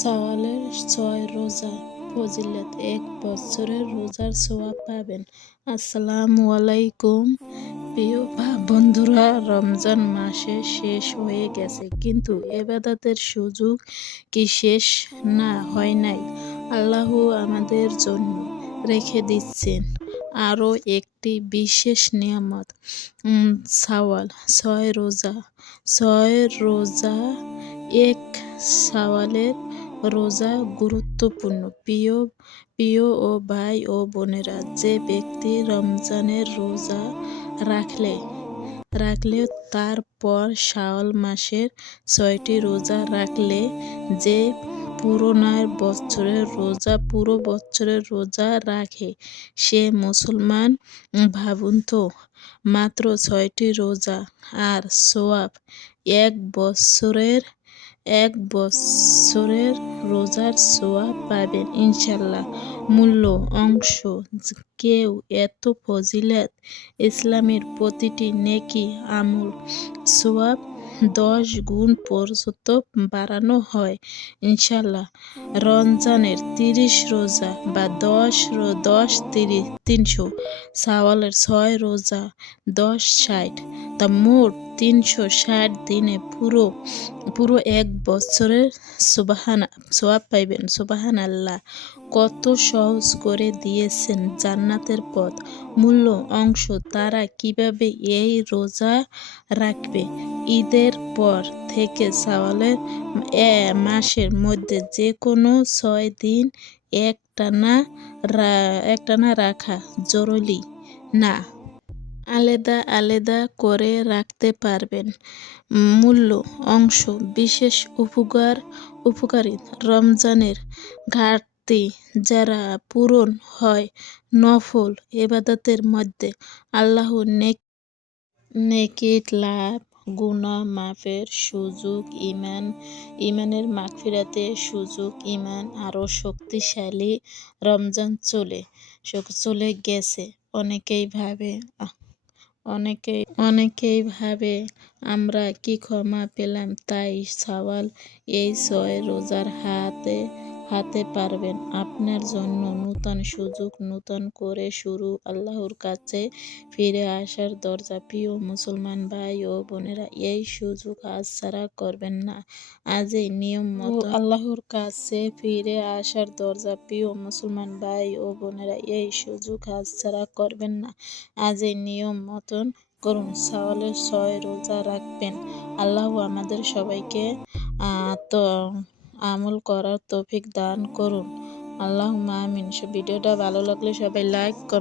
শাওয়ালের ৬ রোজা ফজিলত, ১ বছরের রোজার সওয়াব পাবেন। আসসালামু আলাইকুম প্রিয় বন্ধুরা, রমজান মাসে শেষ হয়ে গেছে, কিন্তু ইবাদতের সুযোগ কি শেষ হয় নাই? আল্লাহ আমাদের জন্য রেখে দিচ্ছেন আরও একটি বিশেষ নিয়ামত, শাওয়াল ৬ রোজা। ৬ রোজা, ১ শাওয়ালের রোজা গুরুত্বপূর্ণ। প্রিয় ও ভাই ও বোনেরা, যে ব্যক্তি রমজানের রোজা রাখলে তারপর শাওয়াল মাসের ৬টি রোজা রাখলে যে পুরো বছরের রোজা রাখে সে মুসলমান। ভাবুন তো, মাত্র ৬টি রোজা আর সওয়াব ১ বছরের রোজার সওয়াব পাবেন ইনশাল্লাহ। মূল্য অংশ, কেউ এত ফজিলত, ইসলামের প্রতিটি নেকি আমল সওয়াব ১০ গুণ পর্যন্ত বাড়ানো হয় ইনশাল্লাহ। রমজানের ৩০ রোজা বা ৩০, শাওয়ালের ৬ রোজা ১০-৬০, তা মোট ৩৬০ দিনে পুরো ১ বছরের সওয়াব পাইবেন। সুবহানাল্লাহ, কত সহজ করে দিয়েছেন জান্নাতের পথ। মূল্য অংশ, তারা কিভাবে এই রোজা রাখবে? ঈদের পর থেকে শাওয়ালের মাসের মধ্যে যে কোনো ৬ দিন একটানা রাখা জরুরি না, আলাদা আলাদা করে রাখতে পারবেন। মূল্য অংশ, বিশেষ উপকারী রমজানের ঘাটতি যারা পূরণ হয় নফল ইবাদতের মধ্যে, আল্লাহর নেকি লাভ, গুনাহ মাফের সুযোগ, ইমানের মাগফিরাতের সুযোগ, ইমান আরও শক্তিশালী। রমজান চলে গেছে, অনেকেই ভাবে আমরা কি ক্ষমা পেলাম, তাই শাওয়াল এই ৬ রোজার হাতে পারবেন আপনার জন্য নূতন সুযোগ, নূতন করে শুরু, আল্লাহর কাছে ফিরে আসার দরজা। প্রিয় মুসলমান ভাই ও বোনেরা, এই সুযোগ হাতছাড়া করবেন না। আজই নিয়ম মতো আল্লাহর কাছে ফিরে আসার দরজা। প্রিয় মুসলমান ভাই ও বোনেরা, এই সুযোগ হাতছাড়া করবেন না। আজই নিয়ম মতন করুন, শাওয়ালের ৬ রোজা রাখবেন। আল্লাহ আমাদের সবাইকে আমল করার তৌফিক দান করুন। আল্লাহুম্মা আমিন। ভিডিওটা ভালো লাগলে সবাই লাইক করুন।